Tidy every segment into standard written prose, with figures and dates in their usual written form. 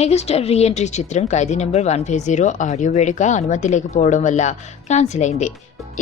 Megastar re entry చిత్రం ఖైదీ number 150 audio వేడుక అనుమతి లేకపోవడం వల్ల క్యాన్సిల్ అయింది.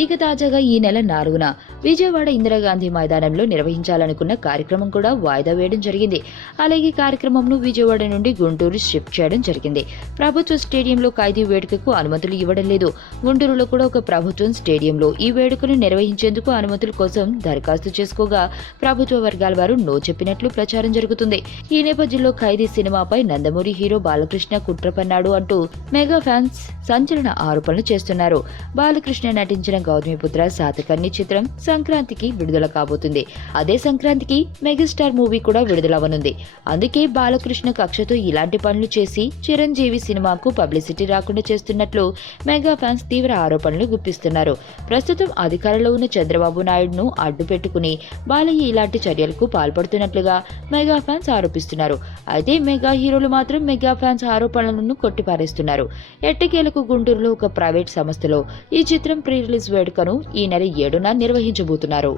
ఇక తాజాగా ఈ నెల 4న విజయవాడ ఇందిరాగాంధీ మైదానంలో నిర్వహించాలనుకున్న కార్యక్రమం కూడా వాయిదా వేయడం జరిగింది. అలాగే కార్యక్రమంను విజయవాడ నుండి గుంటూరు షిఫ్ట్ చేయడం జరిగింది. ప్రభుత్వ స్టేడియంలో ఖైదీ వేడుకకు అనుమతులు ఇవ్వడం లేదు. గుంటూరులో కూడా ఒక ప్రభుత్వం స్టేడియంలో ఈ వేడుకను నిర్వహించేందుకు అనుమతుల కోసం దరఖాస్తు చేసుకోగా ప్రభుత్వ వర్గాల వారు నో చెప్పినట్లు ప్రచారం జరుగుతుంది. ఈ నేపథ్యంలో ఖైదీ సినిమాపై నందమూరి హీరో బాలకృష్ణ కుట్ర పన్నాడు అంటూ మెగా ఫ్యాన్స్ సంచలన ఆరోపణలు చేస్తున్నారు. బాలకృష్ణ నటించిన గౌతమిపుత్ర శాతకర్ణి చిత్రం సంక్రాంతికి విడుదల కాబోతుంది. అదే సంక్రాంతికి మెగాస్టార్ మూవీ కూడా విడుదలవ్వనుంది. అందుకే బాలకృష్ణ కక్షతో ఇలాంటి పనులు చేసి చిరంజీవి సినిమాకు పబ్లిసిటీ రాకుండా చేస్తున్నట్లు మెగా ఫ్యాన్స్ తీవ్ర ఆరోపణలు గుప్పిస్తున్నారు. ప్రస్తుతం అధికారంలో ఉన్న చంద్రబాబు నాయుడును అడ్డు పెట్టుకుని బాలయ్య ఇలాంటి చర్యలకు పాల్పడుతున్నట్లుగా మెగా ఫ్యాన్స్ ఆరోపిస్తున్నారు. అయితే మెగా హీరోలు మాత్రం మెగా ఫ్యాన్స్ ఆరోపణలను కొట్టిపారేస్తున్నారు. ఎట్టకేలకు గుంటూరులో ఒక ప్రైవేట్ సంస్థలో ఈ చిత్రం ప్రీ రిలీజ్ వేడుకను ఈ నెల 7న నిర్వహించబోతున్నారు.